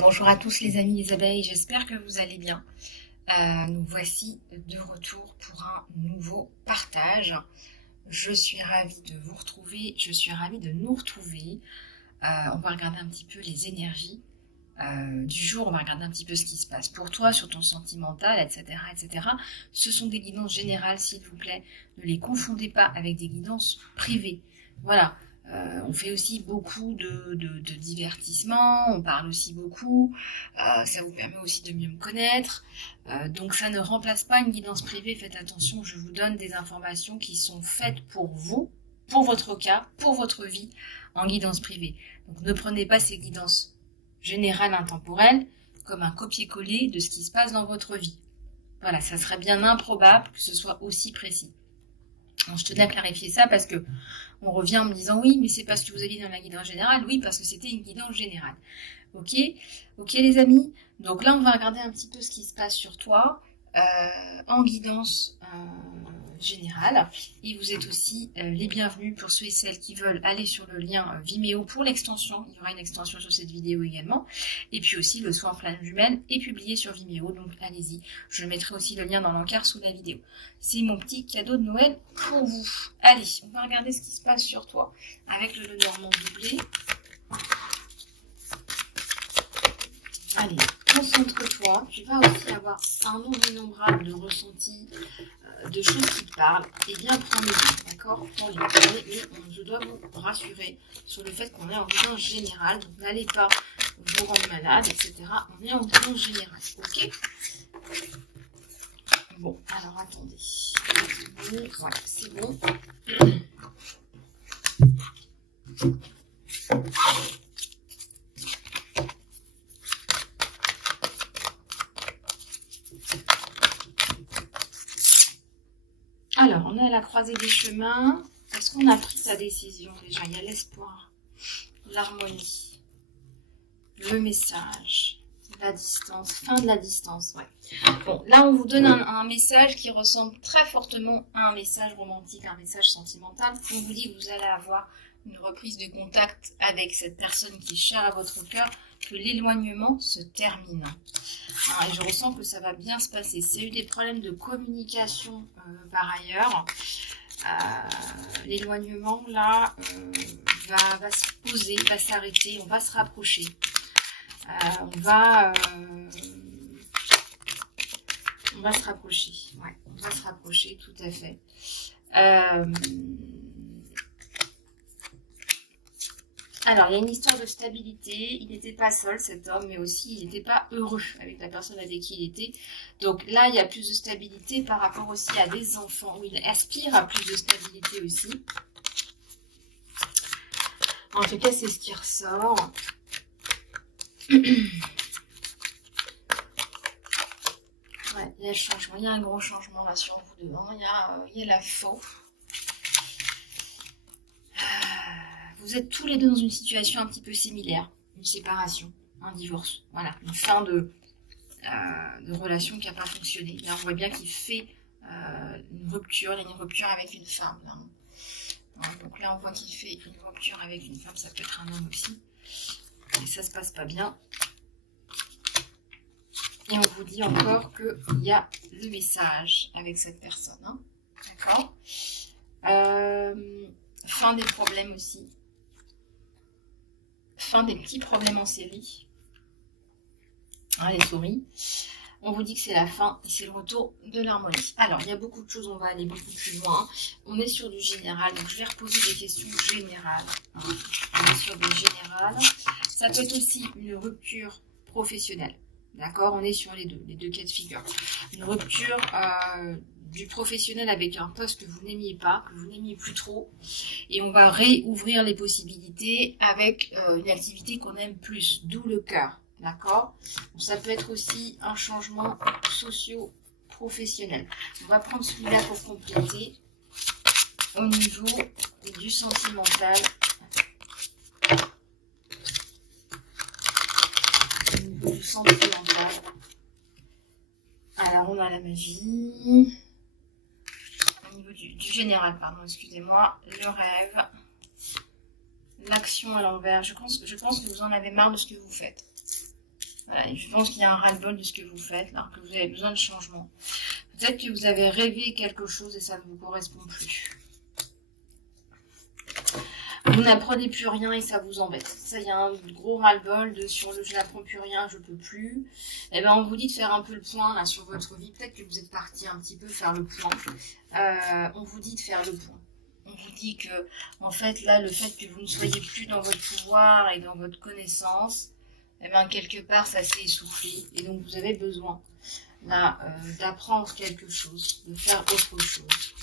Bonjour à tous les amis des abeilles, j'espère que vous allez bien. Nous voici de retour pour un nouveau partage. Je suis ravie de vous retrouver, je suis ravie de nous retrouver. On va regarder un petit peu les énergies du jour, on va regarder un petit peu ce qui se passe pour toi, sur ton sentimental, etc., etc. Ce sont des guidances générales, s'il vous plaît. Ne les confondez pas avec des guidances privées. Voilà. On fait aussi beaucoup de divertissement, on parle aussi beaucoup, ça vous permet aussi de mieux me connaître. Donc ça ne remplace pas une guidance privée, faites attention, je vous donne des informations qui sont faites pour vous, pour votre cas, pour votre vie, en guidance privée. Donc ne prenez pas ces guidances générales intemporelles comme un copier-coller de ce qui se passe dans votre vie. Voilà, ça serait bien improbable que ce soit aussi précis. Alors, je tenais à clarifier ça parce que on revient en me disant oui, mais c'est parce que vous aviez dans la guidance générale. Oui, parce que c'était une guidance générale. Ok, ok les amis. Donc là, on va regarder un petit peu ce qui se passe sur toi en guidance générale. Et vous êtes aussi les bienvenus pour ceux et celles qui veulent aller sur le lien Vimeo pour l'extension. Il y aura une extension sur cette vidéo également. Et puis aussi, le soin flamme jumelle est publié sur Vimeo. Donc allez-y. Je mettrai aussi le lien dans l'encart sous la vidéo. C'est mon petit cadeau de Noël pour vous. Allez, on va regarder ce qui se passe sur toi avec le Lenormand doublé. Allez, concentre-toi. Tu vas aussi avoir un nombre innombrable de ressentis, de choses qui te parlent. Et bien, prends-les, d'accord? Prends-les. Mais je dois vous rassurer sur le fait qu'on est en guidance générale. Donc, n'allez pas vous rendre malade, etc. On est en guidance générale, ok? Bon, alors attendez. Voilà, c'est bon. Alors, on est à la croisée des chemins. Est-ce qu'on a pris sa décision déjà? Il y a l'espoir, l'harmonie, le message, la distance, fin de la distance, ouais. Bon, là, on vous donne un message qui ressemble très fortement à un message romantique, un message sentimental. On vous dit que vous allez avoir une reprise de contact avec cette personne qui est chère à votre cœur, que l'éloignement se termine. Et je ressens que ça va bien se passer. S'il y a eu des problèmes de communication par ailleurs, l'éloignement là va se poser, va s'arrêter, on va se rapprocher. On va se rapprocher, ouais, on va se rapprocher, tout à fait. Alors, il y a une histoire de stabilité. Il n'était pas seul, cet homme, mais aussi il n'était pas heureux avec la personne avec qui il était. Donc là, il y a plus de stabilité par rapport aussi à des enfants, où il aspire à plus de stabilité aussi. En tout cas, c'est ce qui ressort. Ouais, il y a le changement, il y a un gros changement là sur vous devant. Il y a la faux. Vous êtes tous les deux dans une situation un petit peu similaire, une séparation, un divorce, voilà, une fin de relation qui n'a pas fonctionné. Là, on voit bien qu'il fait une rupture, il y a une rupture avec une femme. Là. Donc là, on voit qu'il fait une rupture avec une femme, ça peut être un homme aussi, et ça se passe pas bien. Et on vous dit encore qu'il y a le message avec cette personne, hein. D'accord? Fin des problèmes aussi. Fin des petits problèmes en série. Hein, les souris. On vous dit que c'est la fin et c'est le retour de l'harmonie. Alors, il y a beaucoup de choses, on va aller beaucoup plus loin. On est sur du général, donc je vais reposer des questions générales. On est sur du général. Ça peut être aussi une rupture professionnelle. D'accord? On est sur les deux cas de figure. Une rupture du professionnel avec un poste que vous n'aimiez pas, que vous n'aimiez plus trop, et on va réouvrir les possibilités avec une activité qu'on aime plus, d'où le cœur, d'accord? Ça peut être aussi un changement socio-professionnel. On va prendre celui-là pour compléter au niveau du sentimental. Au niveau du sentimental. Alors, on a la magie. Au niveau du général, pardon, excusez-moi, le rêve, l'action à l'envers. Je pense que vous en avez marre de ce que vous faites. Voilà, je pense qu'il y a un ras-le-bol de ce que vous faites, là, que vous avez besoin de changement. Peut-être que vous avez rêvé quelque chose et ça ne vous correspond plus. Vous n'apprenez plus rien et ça vous embête. Ça, il y a un gros ras-le-bol de sur le je n'apprends plus rien, je peux plus. Eh ben, on vous dit de faire un peu le point là sur votre vie. Peut-être que vous êtes parti un petit peu faire le point. On vous dit de faire le point. On vous dit que, en fait, là, le fait que vous ne soyez plus dans votre pouvoir et dans votre connaissance, eh ben, quelque part, ça s'est essoufflé. Et donc, vous avez besoin là d'apprendre quelque chose, de faire autre chose.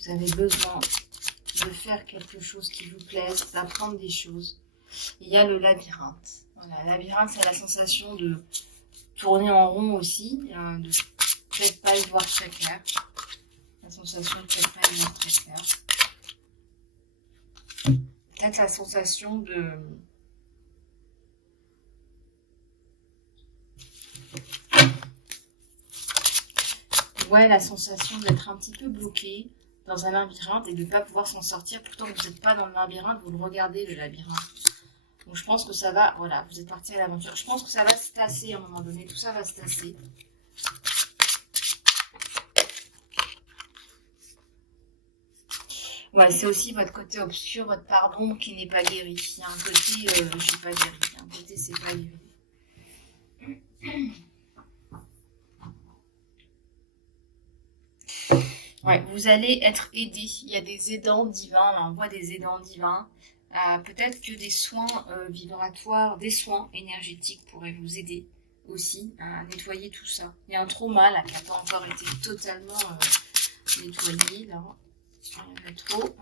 Vous avez besoin de faire quelque chose qui vous plaise, d'apprendre des choses. Il y a le labyrinthe. Voilà, le labyrinthe, c'est la sensation de tourner en rond aussi, de peut-être pas y voir très clair. La sensation de peut-être pas y voir très clair. Peut-être la sensation de... Ouais, la sensation d'être un petit peu bloqué dans un labyrinthe et de ne pas pouvoir s'en sortir. Pourtant, vous n'êtes pas dans le labyrinthe, vous le regardez, le labyrinthe. Donc, je pense que ça va... Voilà, vous êtes parti à l'aventure. Je pense que ça va se tasser à un moment donné. Tout ça va se tasser. Ouais, c'est aussi votre côté obscur, votre part d'ombre qui n'est pas guéri. Il y a un côté, je suis pas guéri. Il y a un côté, c'est pas guéri. Ouais, vous allez être aidé. Il y a des aidants divins. Là, on voit des aidants divins. Peut-être que des soins vibratoires, des soins énergétiques pourraient vous aider aussi à nettoyer tout ça. Il y a un trauma là qui n'a pas encore été totalement nettoyé. Là, il y en a trop.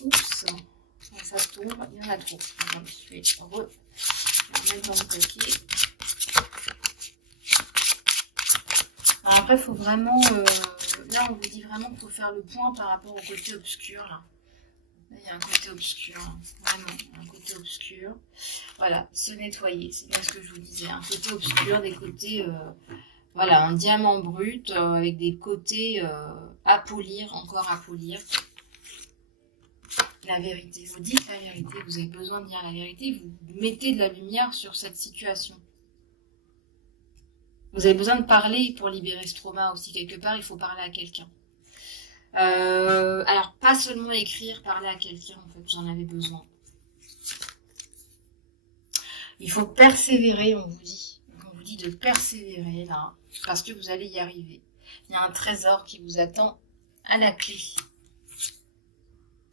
Oups, ça tombe, il y en a trop. Donc, je vais remettre dans le paquet. Alors après, il faut vraiment... là, on vous dit vraiment qu'il faut faire le point par rapport au côté obscur. Là, il y a un côté obscur. Hein. Vraiment, un côté obscur. Voilà, se nettoyer. C'est bien ce que je vous disais. Un côté obscur, des côtés... voilà, un diamant brut avec des côtés à polir, encore à polir. La vérité, vous dites la vérité, vous avez besoin de dire la vérité, vous mettez de la lumière sur cette situation. Vous avez besoin de parler pour libérer ce trauma aussi, quelque part, il faut parler à quelqu'un. Alors, pas seulement écrire, parler à quelqu'un, en fait, vous en avez besoin. Il faut persévérer, on vous dit. On vous dit de persévérer, là, parce que vous allez y arriver. Il y a un trésor qui vous attend à la clé.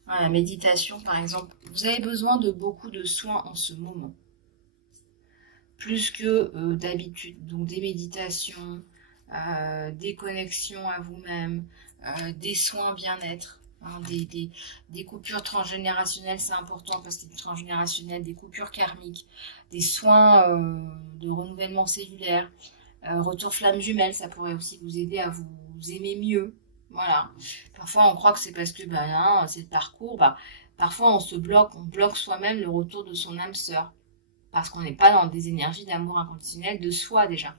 La méditation, par exemple, vous avez besoin de beaucoup de soins en ce moment. Plus que d'habitude. Donc des méditations, des connexions à vous-même, des soins bien-être, hein, des coupures transgénérationnelles, c'est important parce que c'est transgénérationnel, des coupures karmiques, des soins de renouvellement cellulaire, retour flamme jumelle, ça pourrait aussi vous aider à vous aimer mieux. Voilà. Parfois, on croit que c'est parce que c'est le parcours. Parfois, on bloque soi-même le retour de son âme sœur. Parce qu'on n'est pas dans des énergies d'amour inconditionnel de soi, déjà.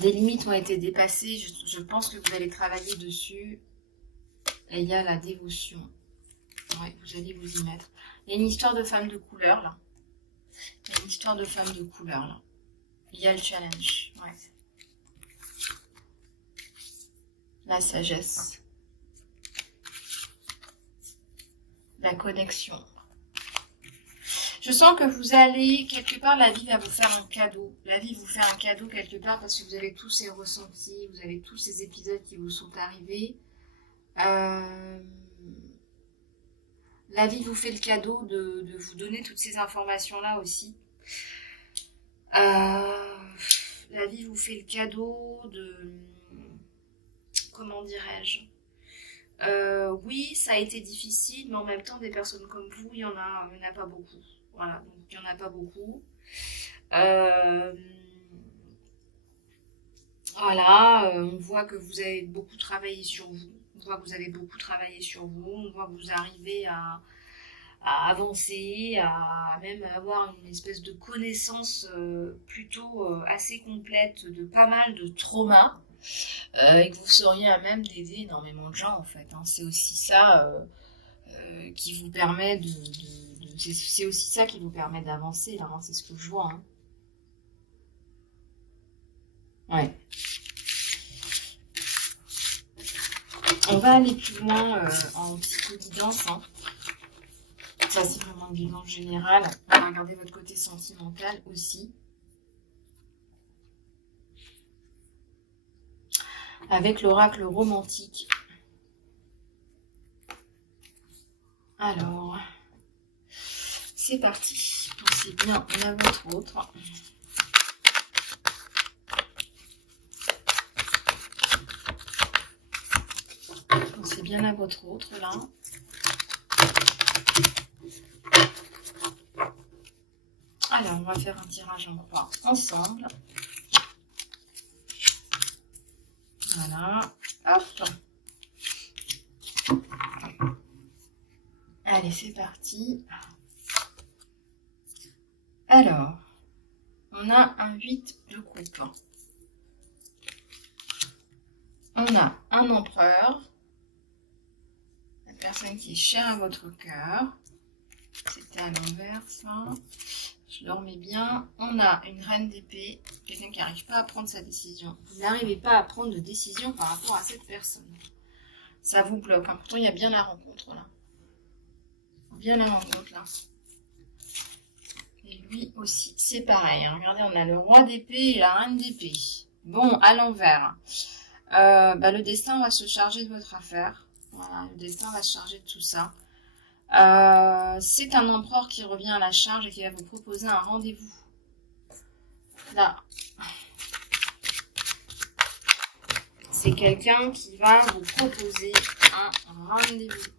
Des limites ont été dépassées. Je pense que vous allez travailler dessus. Et il y a la dévotion. Ouais, vous allez vous y mettre. Il y a une histoire de femme de couleur, là. Il y a une histoire de femme de couleur, là. Il y a le challenge. Ouais. La sagesse, la connexion. Je sens que vous allez, quelque part, la vie va vous faire un cadeau. La vie vous fait un cadeau quelque part parce que vous avez tous ces ressentis, vous avez tous ces épisodes qui vous sont arrivés. La vie vous fait le cadeau de vous donner toutes ces informations-là aussi. La vie vous fait le cadeau de... Comment dirais-je ? Oui, ça a été difficile, mais en même temps, des personnes comme vous, il y en a pas beaucoup. Voilà, donc il n'y en a pas beaucoup. Voilà, on voit que vous avez beaucoup travaillé sur vous. On voit que vous avez beaucoup travaillé sur vous. On voit que vous arrivez à avancer, à même avoir une espèce de connaissance plutôt assez complète de pas mal de traumas. et que vous seriez à même d'aider énormément de gens en fait. Hein. C'est aussi ça qui vous permet c'est aussi ça qui vous permet d'avancer là, hein. C'est ce que je vois. Hein. Ouais. On va aller plus loin en psychoguidance. Hein. Ça, c'est vraiment une guidance générale. On va regarder votre côté sentimental aussi. Avec l'oracle romantique. Alors, c'est parti. Pensez bien à votre autre. Pensez bien à votre autre, là. Alors, on va faire un tirage en croix ensemble. Voilà. Hop. Allez, c'est parti. Alors, on a un 8 de coupe. On a un empereur. La personne qui est chère à votre cœur. C'était à l'envers, ça. Je le remets bien. On a une reine d'épée. Quelqu'un qui n'arrive pas à prendre sa décision. Vous n'arrivez pas à prendre de décision par rapport à cette personne. Ça vous bloque. Hein. Pourtant, il y a bien la rencontre, là. Bien la rencontre, là. Et lui aussi, c'est pareil. Hein. Regardez, on a le roi d'épée et la reine d'épée. Bon, à l'envers. Le destin va se charger de votre affaire. Voilà, le destin va se charger de tout ça. C'est un empereur qui revient à la charge et qui va vous proposer un rendez-vous. Là. C'est quelqu'un qui va vous proposer un rendez-vous.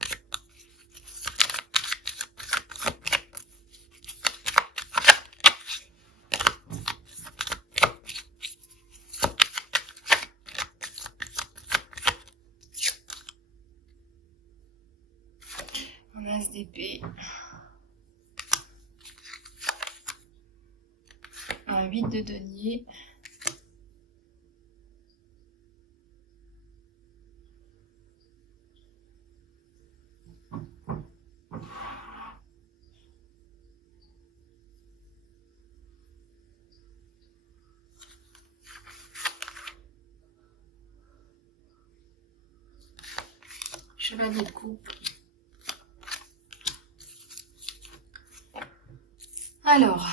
Un as d'épée. Un 8 de denier. Chevalier de coupe. Alors,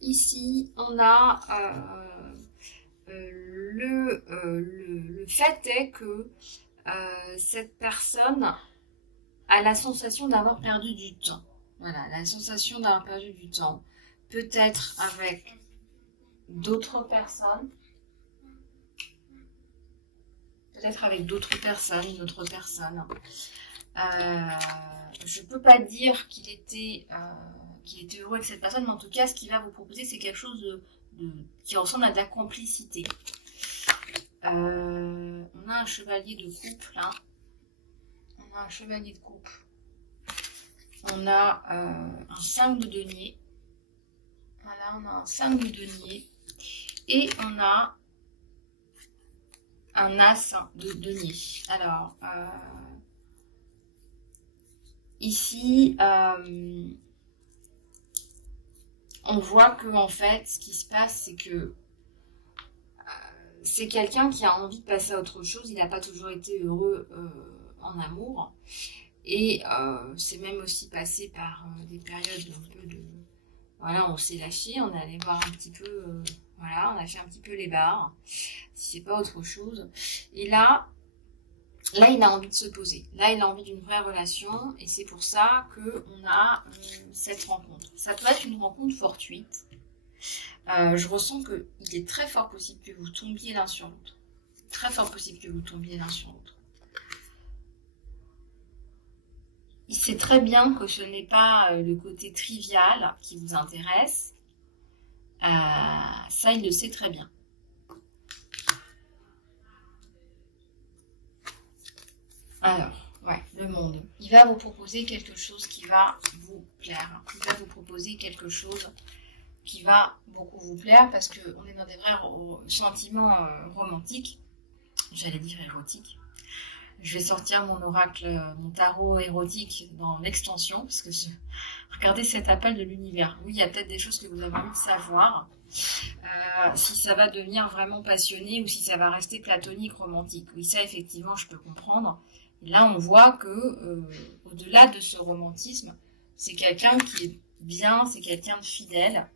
ici, on a le fait est que cette personne a la sensation d'avoir perdu du temps. Voilà, la sensation d'avoir perdu du temps. Peut-être avec d'autres personnes. Peut-être avec d'autres personnes, une autre personne. Je ne peux pas dire qu'il était heureux avec cette personne, mais en tout cas, ce qu'il va vous proposer, c'est quelque chose qui ressemble à de la complicité. On a un chevalier de coupe, là. On a un chevalier de coupe. On a un 5 de denier. Voilà, on a un 5 de denier. Et on a un as de denier. Alors, ici, on voit que en fait, ce qui se passe, c'est que c'est quelqu'un qui a envie de passer à autre chose. Il n'a pas toujours été heureux en amour. Et c'est même aussi passé par des périodes un peu de... Voilà, on s'est lâché, on est allé voir un petit peu... voilà, on a fait un petit peu les barres, si c'est pas autre chose. Et là, il a envie de se poser. Là, il a envie d'une vraie relation. Et c'est pour ça qu'on a cette rencontre. Ça peut être une rencontre fortuite. Je ressens qu'il est très fort possible que vous tombiez l'un sur l'autre. Très fort possible que vous tombiez l'un sur l'autre. Il sait très bien que ce n'est pas le côté trivial qui vous intéresse. Ça, il le sait très bien. Alors, ouais, le monde. Il va vous proposer quelque chose qui va vous plaire. Il va vous proposer quelque chose qui va beaucoup vous plaire parce qu'on est dans des vrais sentiments romantiques, j'allais dire érotiques. Je vais sortir mon oracle, mon tarot érotique dans l'extension, parce que regardez cet appel de l'univers. Oui, il y a peut-être des choses que vous avez envie de savoir. Si ça va devenir vraiment passionné ou si ça va rester platonique, romantique. Oui, ça, effectivement, je peux comprendre. Et là, on voit que, au-delà de ce romantisme, c'est quelqu'un qui est bien, c'est quelqu'un de fidèle.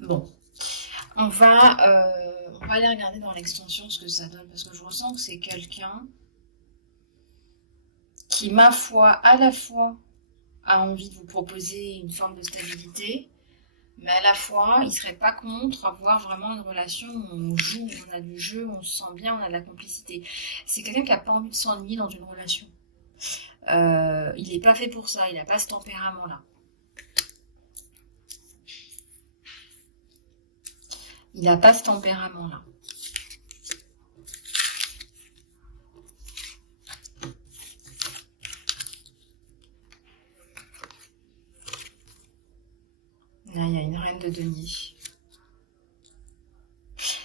Bon, on va aller regarder dans l'extension ce que ça donne, parce que je ressens que c'est quelqu'un qui, ma foi, à la fois a envie de vous proposer une forme de stabilité, mais à la fois, il serait pas contre avoir vraiment une relation où on joue, on a du jeu, on se sent bien, on a de la complicité. C'est quelqu'un qui n'a pas envie de s'ennuyer dans une relation. Il n'est pas fait pour ça, il n'a pas ce tempérament-là. Il n'a pas ce tempérament-là. Là, il y a une reine de denier.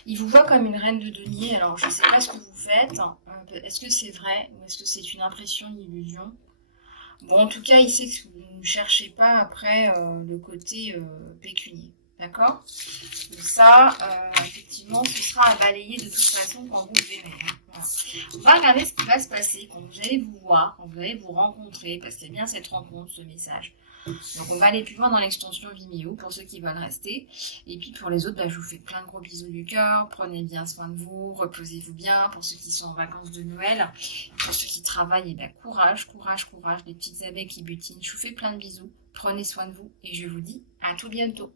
Il vous voit comme une reine de denier, alors je ne sais pas ce que vous faites. Est-ce que c'est vrai ou est-ce que c'est une impression, une illusion? Bon, en tout cas, il sait que vous ne cherchez pas après le côté pécunier. D'accord? Donc ça, effectivement, ce sera à balayer de toute façon quand vous le verrez. Hein. Voilà. On va regarder ce qui va se passer quand vous allez vous voir, quand vous allez vous rencontrer, parce qu'il y a bien cette rencontre, ce message. Donc on va aller plus loin dans l'extension Vimeo pour ceux qui veulent rester. Et puis pour les autres, bah, je vous fais plein de gros bisous du cœur. Prenez bien soin de vous, reposez-vous bien. Pour ceux qui sont en vacances de Noël, pour ceux qui travaillent, et bah, courage, courage, courage. Les petites abeilles qui butinent. Je vous fais plein de bisous. Prenez soin de vous et je vous dis à tout bientôt.